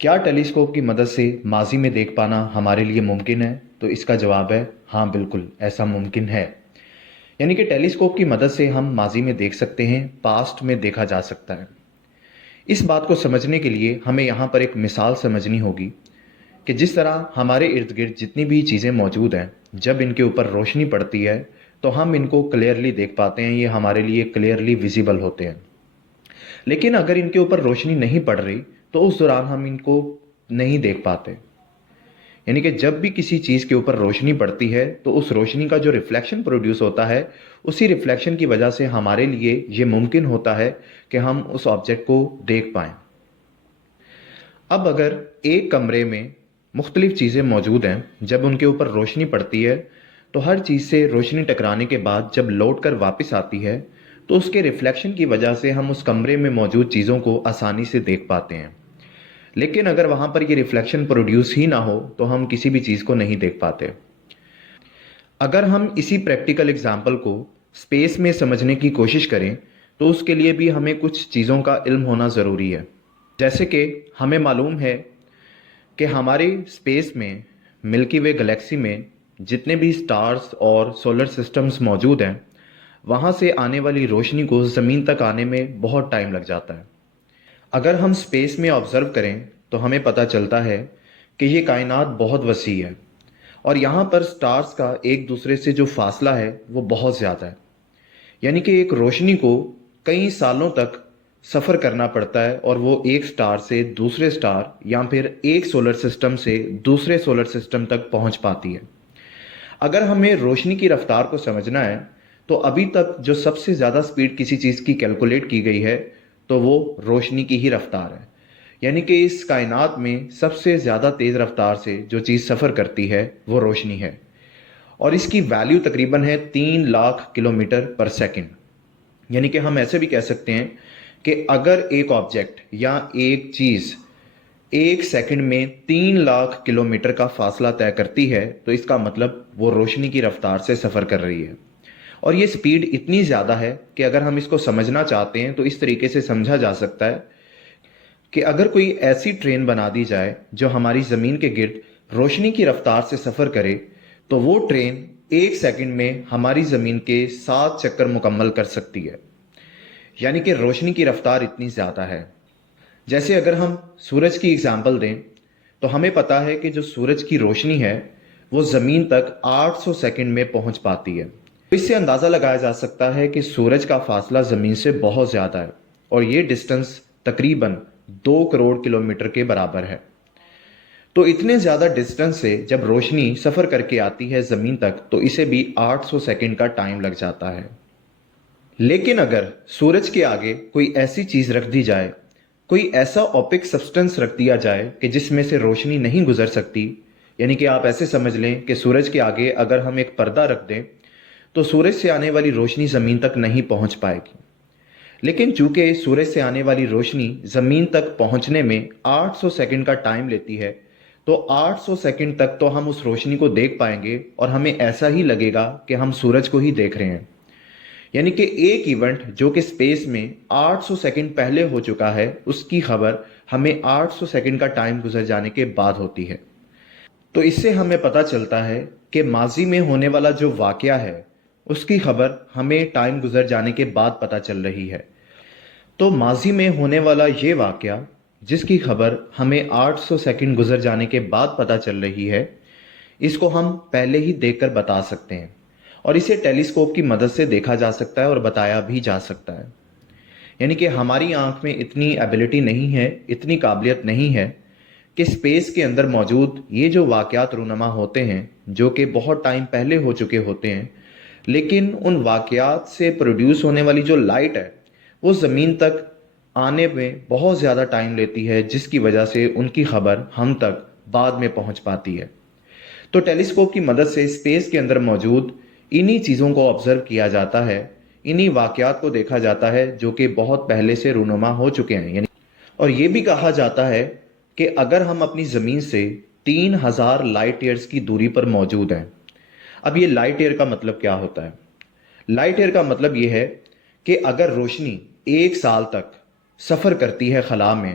کیا ٹیلیسکوپ کی مدد سے ماضی میں دیکھ پانا ہمارے لیے ممکن ہے؟ تو اس کا جواب ہے ہاں، بالکل ایسا ممکن ہے۔ یعنی کہ ٹیلیسکوپ کی مدد سے ہم ماضی میں دیکھ سکتے ہیں، پاسٹ میں دیکھا جا سکتا ہے۔ اس بات کو سمجھنے کے لیے ہمیں یہاں پر ایک مثال سمجھنی ہوگی کہ جس طرح ہمارے ارد گرد جتنی بھی چیزیں موجود ہیں، جب ان کے اوپر روشنی پڑتی ہے تو ہم ان کو کلیئرلی دیکھ پاتے ہیں، یہ ہمارے لیے کلیئرلی ویزیبل ہوتے ہیں۔ لیکن اگر ان کے اوپر روشنی نہیں پڑ رہی تو اس دوران ہم ان کو نہیں دیکھ پاتے۔ یعنی کہ جب بھی کسی چیز کے اوپر روشنی پڑتی ہے تو اس روشنی کا جو ریفلیکشن پروڈیوس ہوتا ہے، اسی ریفلیکشن کی وجہ سے ہمارے لیے یہ ممکن ہوتا ہے کہ ہم اس آبجیکٹ کو دیکھ پائیں۔ اب اگر ایک کمرے میں مختلف چیزیں موجود ہیں، جب ان کے اوپر روشنی پڑتی ہے تو ہر چیز سے روشنی ٹکرانے کے بعد جب لوٹ کر واپس آتی ہے تو اس کے ریفلیکشن کی وجہ سے ہم اس کمرے میں موجود چیزوں کو آسانی سے دیکھ پاتے ہیں۔ لیکن اگر وہاں پر یہ ریفلیکشن پروڈیوس ہی نہ ہو تو ہم کسی بھی چیز کو نہیں دیکھ پاتے۔ اگر ہم اسی پریکٹیکل اگزامپل کو اسپیس میں سمجھنے کی کوشش کریں تو اس کے لیے بھی ہمیں کچھ چیزوں کا علم ہونا ضروری ہے۔ جیسے کہ ہمیں معلوم ہے کہ ہمارے اسپیس میں ملکی وے گلیکسی میں جتنے بھی سٹارز اور سولر سسٹمز موجود ہیں، وہاں سے آنے والی روشنی کو زمین تک آنے میں بہت ٹائم لگ جاتا ہے۔ اگر ہم اسپیس میں آبزرو کریں تو ہمیں پتہ چلتا ہے کہ یہ کائنات بہت وسیع ہے اور یہاں پر سٹارز کا ایک دوسرے سے جو فاصلہ ہے وہ بہت زیادہ ہے۔ یعنی کہ ایک روشنی کو کئی سالوں تک سفر کرنا پڑتا ہے اور وہ ایک سٹار سے دوسرے سٹار یا پھر ایک سولر سسٹم سے دوسرے سولر سسٹم تک پہنچ پاتی ہے۔ اگر ہمیں روشنی کی رفتار کو سمجھنا ہے تو ابھی تک جو سب سے زیادہ سپیڈ کسی چیز کی کیلکولیٹ کی گئی ہے تو وہ روشنی کی ہی رفتار ہے۔ یعنی کہ اس کائنات میں سب سے زیادہ تیز رفتار سے جو چیز سفر کرتی ہے وہ روشنی ہے، اور اس کی ویلیو تقریباً ہے 3,00,000 کلومیٹر پر سیکنڈ۔ یعنی کہ ہم ایسے بھی کہہ سکتے ہیں کہ اگر ایک آبجیکٹ یا ایک چیز ایک سیکنڈ میں 3,00,000 کلومیٹر کا فاصلہ طے کرتی ہے تو اس کا مطلب وہ روشنی کی رفتار سے سفر کر رہی ہے۔ اور یہ سپیڈ اتنی زیادہ ہے کہ اگر ہم اس کو سمجھنا چاہتے ہیں تو اس طریقے سے سمجھا جا سکتا ہے کہ اگر کوئی ایسی ٹرین بنا دی جائے جو ہماری زمین کے گرد روشنی کی رفتار سے سفر کرے تو وہ ٹرین ایک سیکنڈ میں ہماری زمین کے 7 چکر مکمل کر سکتی ہے۔ یعنی کہ روشنی کی رفتار اتنی زیادہ ہے۔ جیسے اگر ہم سورج کی اگزامپل دیں تو ہمیں پتا ہے کہ جو سورج کی روشنی ہے وہ زمین تک 800 سیکنڈ میں پہنچ پاتی ہے۔ اس سے اندازہ لگایا جا سکتا ہے کہ سورج کا فاصلہ زمین سے بہت زیادہ ہے اور یہ ڈسٹنس تقریباً 2 کروڑ کلومیٹر کے برابر ہے۔ تو اتنے زیادہ ڈسٹنس سے جب روشنی سفر کر کے آتی ہے زمین تک تو اسے بھی 800 سیکنڈ کا ٹائم لگ جاتا ہے۔ لیکن اگر سورج کے آگے کوئی ایسی چیز رکھ دی جائے، کوئی ایسا اوپک سبسٹنس رکھ دیا جائے کہ جس میں سے روشنی نہیں گزر سکتی، یعنی کہ آپ ایسے سمجھ لیں کہ سورج کے آگے اگر ہم ایک پردہ رکھ دیں تو سورج سے آنے والی روشنی زمین تک نہیں پہنچ پائے گی۔ لیکن چونکہ سورج سے آنے والی روشنی زمین تک پہنچنے میں 800 سیکنڈ کا ٹائم لیتی ہے تو 800 سیکنڈ تک تو ہم اس روشنی کو دیکھ پائیں گے اور ہمیں ایسا ہی لگے گا کہ ہم سورج کو ہی دیکھ رہے ہیں۔ یعنی کہ ایک ایونٹ جو کہ سپیس میں 800 سیکنڈ پہلے ہو چکا ہے، اس کی خبر ہمیں 800 سیکنڈ کا ٹائم گزر جانے کے بعد ہوتی ہے۔ تو اس سے ہمیں پتہ چلتا ہے کہ ماضی میں ہونے والا جو واقعہ ہے اس کی خبر ہمیں ٹائم گزر جانے کے بعد پتہ چل رہی ہے۔ تو ماضی میں ہونے والا یہ واقعہ جس کی خبر ہمیں 800 سیکنڈ گزر جانے کے بعد پتہ چل رہی ہے، اس کو ہم پہلے ہی دیکھ کر بتا سکتے ہیں، اور اسے ٹیلیسکوپ کی مدد سے دیکھا جا سکتا ہے اور بتایا بھی جا سکتا ہے۔ یعنی کہ ہماری آنکھ میں اتنی ایبلٹی نہیں ہے، اتنی قابلیت نہیں ہے کہ سپیس کے اندر موجود یہ جو واقعات رونما ہوتے ہیں جو کہ بہت ٹائم پہلے ہو چکے ہوتے ہیں، لیکن ان واقعات سے پروڈیوس ہونے والی جو لائٹ ہے وہ زمین تک آنے میں بہت زیادہ ٹائم لیتی ہے، جس کی وجہ سے ان کی خبر ہم تک بعد میں پہنچ پاتی ہے۔ تو ٹیلیسکوپ کی مدد سے سپیس کے اندر موجود انہی چیزوں کو آبزرو کیا جاتا ہے، انہی واقعات کو دیکھا جاتا ہے جو کہ بہت پہلے سے رونما ہو چکے ہیں۔ اور یہ بھی کہا جاتا ہے کہ اگر ہم اپنی زمین سے 3,000 لائٹ ایئرز کی دوری پر موجود ہیں۔ اب یہ لائٹ ایئر کا مطلب کیا ہوتا ہے؟ لائٹ ایئر کا مطلب یہ ہے کہ اگر روشنی 1 سال تک سفر کرتی ہے خلا میں